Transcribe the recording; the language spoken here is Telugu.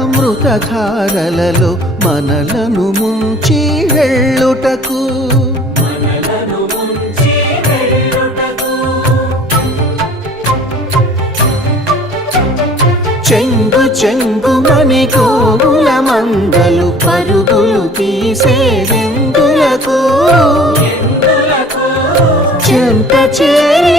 అమృతధారలలో మనలను ముంచి వెళ్ళుటకు. చెంగు చెంగు మని గోవుల మందలు పరుగులు తీసేందులకు ఎందులకు చెంత చేరి